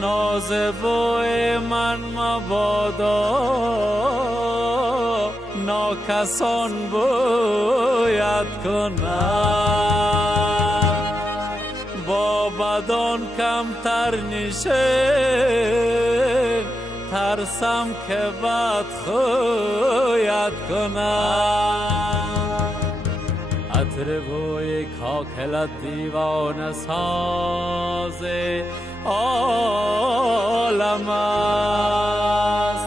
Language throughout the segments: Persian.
ناز بوی من مبادا ناکسان بوید کنم با بدان کمتر نیشه ترسم که بد خویت کنم عطر بوی کاکلت دیوانه ساز عالم است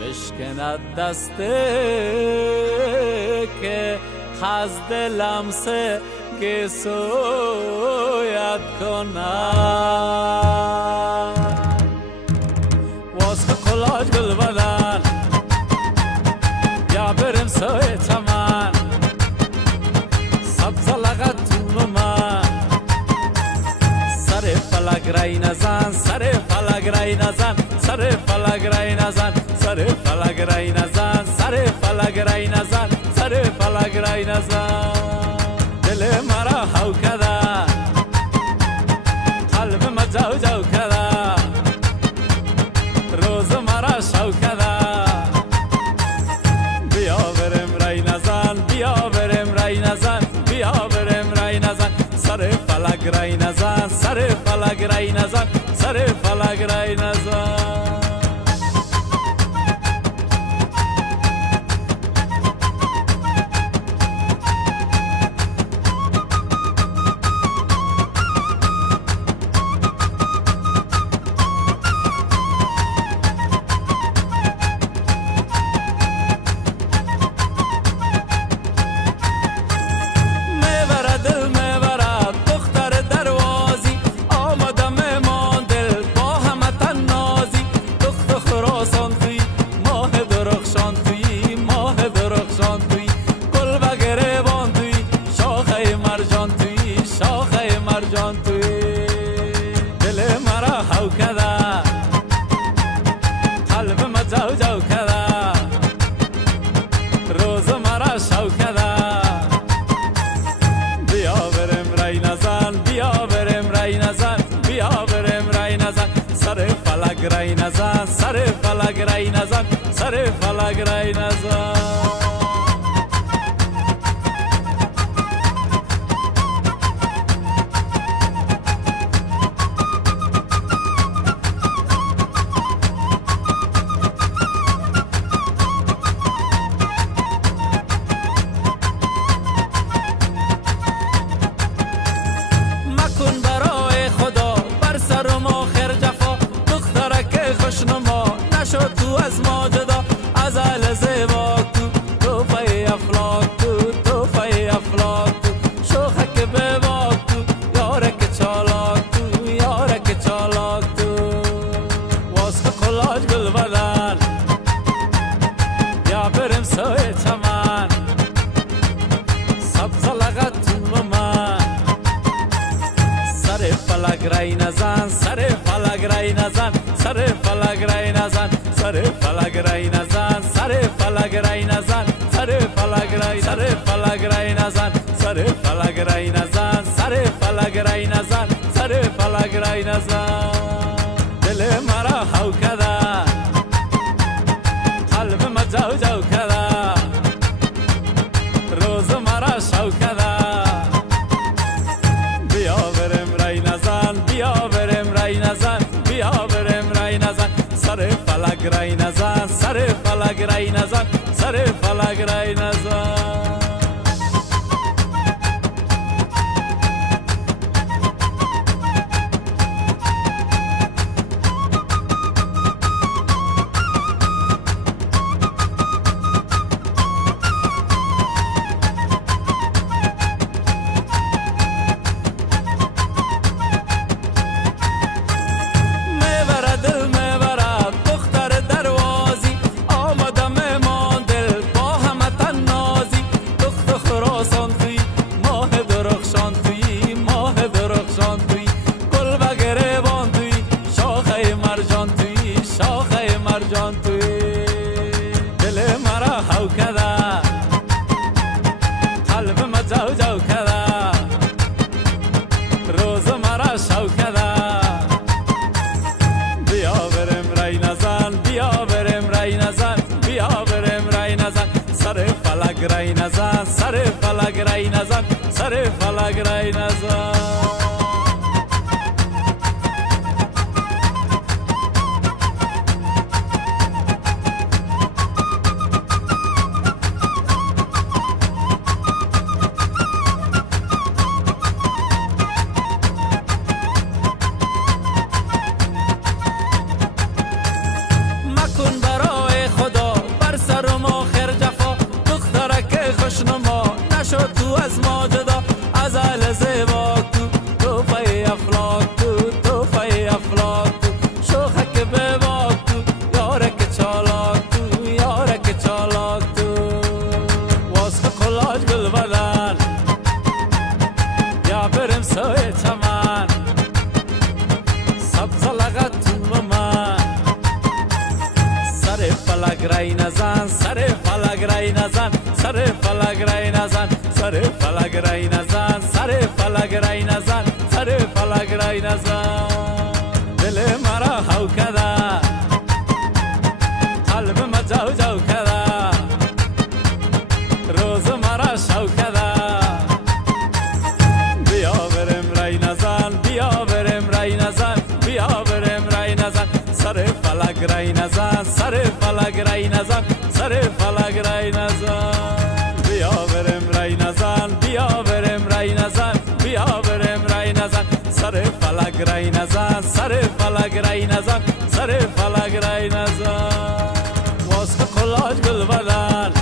بشکند دسته که قصد لمس گسویت کنم واسه قلاج گل بدن یا بریم سوی چمن سبز لغت تو من سر فلک رای نزن سر فلک رای نزن سر فلک رای نزن سر فلک رای نزن سر فلک رای نزن سر فلک رای نزن دل مرا هو کده قلب ما جو جو کده روز مرا شو کده بیا بریم رای نزن بیا بریم رای نزن بیا بریم رای نزن سر فلک رای نزن سر فلک رای نزن سر فلک رای نزن رای نزن سر فلک رای نزن سر فلک رای نزن مکن برای خدا بر سر ما خیر جفا خوشنما نشد تو از ما جدا از اهل زیبا تو توفه افلاک تو توفه افلاک تو شوخک بباک تو یارک چالاک تو یارک چالاک تو واسه قلاج گل بدن یا بریم سوی چمن سبز لغت تو من سر فلک رای نزن سر فلک رای نزن سر فلک رای نزن سر فلک رای نزن سر فلک رای نزن سر فلک رای سر فلک رای نزن سر فلک رای نزن سر فلک رای نزن سر فلک رای نزن دل مرا هو کده قلب ما جو جو کده روز مرا شو کده بیا بریم رای نزن بیا بریم رای نزن بیا بریم رای نزن سر فلک رای نزن سر فلک رای نزن سر فلک رای نزن فلک رای نزن. مکن برای خدا بر سر ما خیر جفا، دخترک خوشنما نشد تو از ما جدا. از اهل زیبا تو پای افلاک تو پای افلاک شوخک بباک یارک چالاک یارک چالاک واسه خلاج گل بدن یا بریم سوی چمن سبز لغت تو من. سر فلک رای نزن سر فلک رای نزن سر فلک رای نزن سر فلک رای نزن سر فلک رای نزن سر فلک رای نزن. دل مرا هو کده قلب ما جو جو کده روز مرا شو کده. بیا بریم رای نزن بیا بریم رای نزن بیا بریم رای نزن سر فلک رای نزن سر فلک رای نزن سر فلک رای نزن. بیا بریم رای نزن بیا بریم رای نزن بیا بریم رای نزن سر فلک رای نزن سر فلک رای نزن سر فلک رای نزن. واسه خلاج گل بدن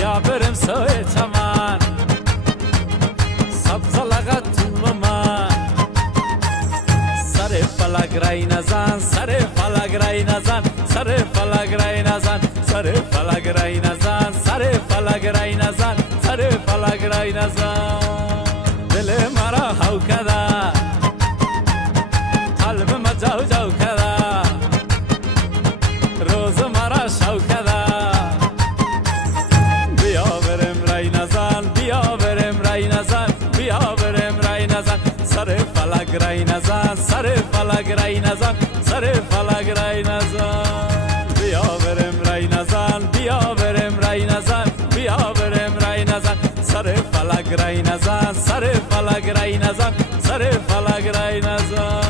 یا بریم سوی چمن سبز لغت تو من. سر فلک رای نزن سر فلک رای نزن سر فلک رای نزن سر فلک رای نزن سر فلک رای نزن سر فلک رای نزن. دل مرا هو کده قلب ما جو جو کده روز مرا شو کده. بیا بریم رای نزن بیا بریم رای نزن بیا بریم رای نزن سر فلک رای نزن سر فلک رای نزن سر فلک رای نزن. بیا بریم رای نزن بیا بریم رای نزن بیا بریم رای نزن سر فلک رای نزن سر فلک رای نزن سر فلک رای نزن.